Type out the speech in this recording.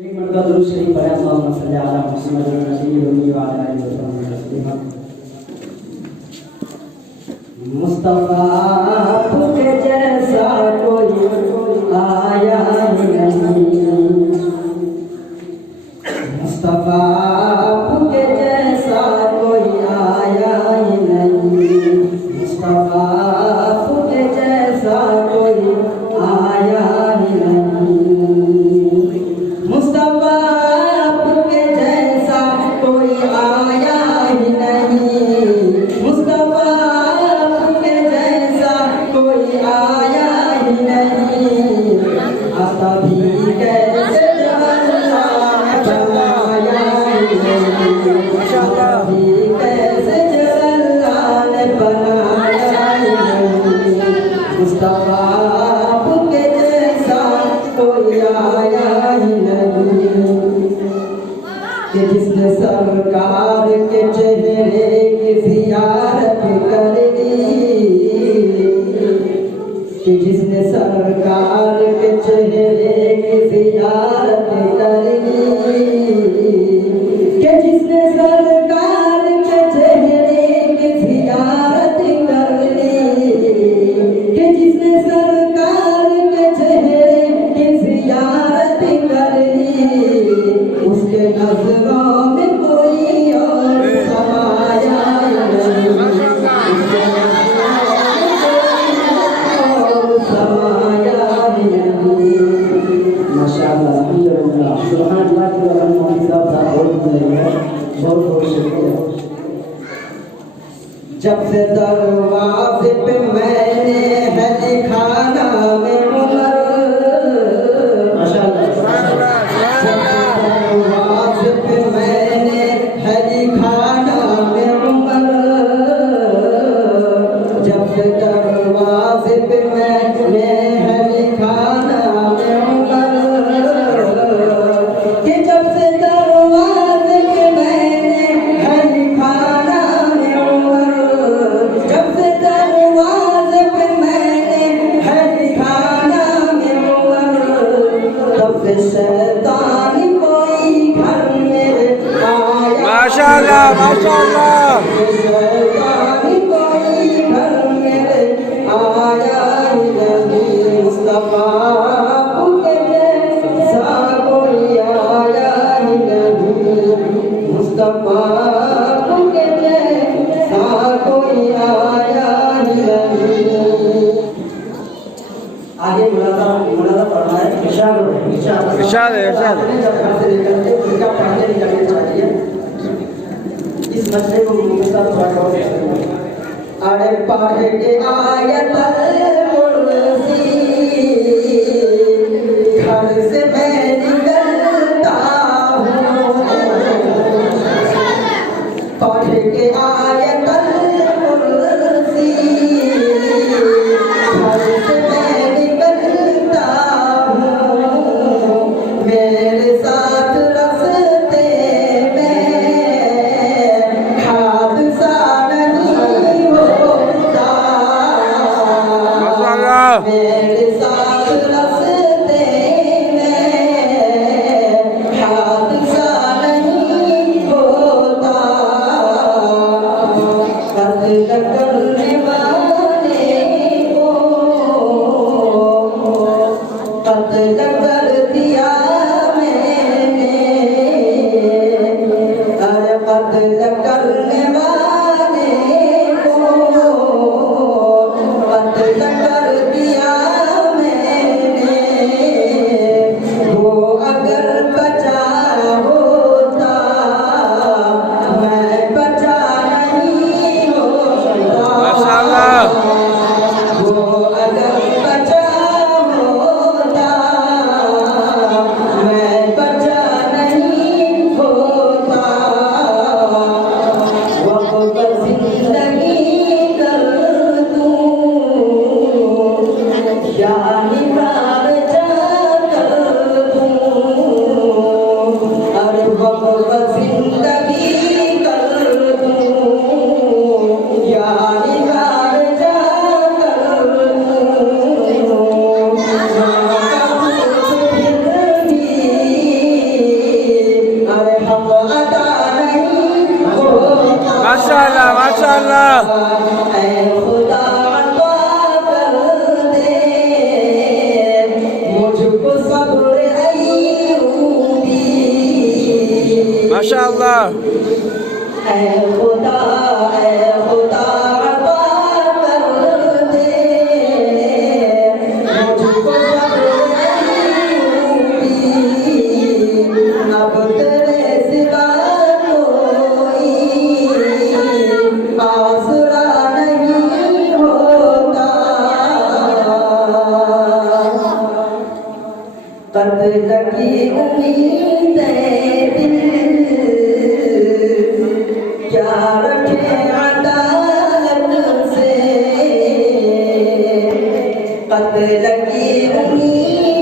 एक मरतबा दुरूद शरीफ पढ़े अल्लाहुम्मा सल्ली अला मुहम्मद नबी व अला आलिहि वसल्लम। मुस्तफा तुझे जैसा कोई आया नहीं, मुस्तफा तुझे जैसा कोई आया ही नहीं, मुस्तफा तुझे जैसा कोई आया ही नहीं, मुस्तफा तुझे जैसा कोई आया ही नहीं, मुस्तफा तुझे जैसा कोई आया ही नहीं। आता भी कैसे बनाया ही नहीं, आता भी कैसे अल्लाह ने बनाया ही नहीं, मुस्तफा तुझे जैसा कोई आया ही नहीं। कि जिसने सरकार के चेहरे की ज़ियारत कर ली, कि जिसने सरकार के चेहरे की ज़ियारत कर ली, कि जिसने सरकार के चेहरे की ज़ियारत कर ली, कि जिसने सरकार के चेहरे की ज़ियारत कर ली, उसके नजरों में कोई और समाया नहीं, उसके समाया नहीं। माशाअल्लाह, अल्हम्दुलिल्लाह, सुभान अल्लाह की रहमत साहब बहुत बहुत शुक्रिया। जब से दरवाजे पे मैंने है लिखा नाम उमर, माशाअल्लाह, जब से दरवाजे पे मैंने है लिखा नाम उमर, जब से दरवाजे पे मैंने है लिखा नाम उमर, कि जब से दरवाजे पे मैंने है लिखा नाम उमर, जब से दरवाजे पे मैंने है लिखा नाम उमर, तब से शैतान कोई घर में आया, माशाअल्लाह माशाअल्लाह, शैतान कोई घर में आया ही नहीं, मुस्तफा तुझे जैसा कोई आया ही नहीं, मुस्तफा तुझे जैसा कोई आया ही नहीं। आगे मुलाजा पढ़ना है, इरशाद है, इरशाद। जब घर से निकलते उनका पढ़ने निकलने चाहिए। इस मसले को मुफ्ता थोड़ा गौर से सुनिए। अरे पढ़ के आयतल कुर्सी घर से मैं निकलता हूँ, पढ़ के आयतल कुर्सी घर से मैं निकलता हूँ, मेरे साथ रास्ते में हादसा नहीं होता, माशाअल्लाह, मेरे साथ रास्ते में हादसा नहीं होता, कत्ल करने वाले को कत्ल कर दिया मैंने, अरे कत्ल करने वाले को कत्ल कर दिया माशाअल्लाह ऐ खुदा अता कर दे मुझको अब तेरे सिवा कोई आसरा नहीं होता कत्ल की उम्मीदें दिल क्या रखे अदालत से कत्ल की उम्मीद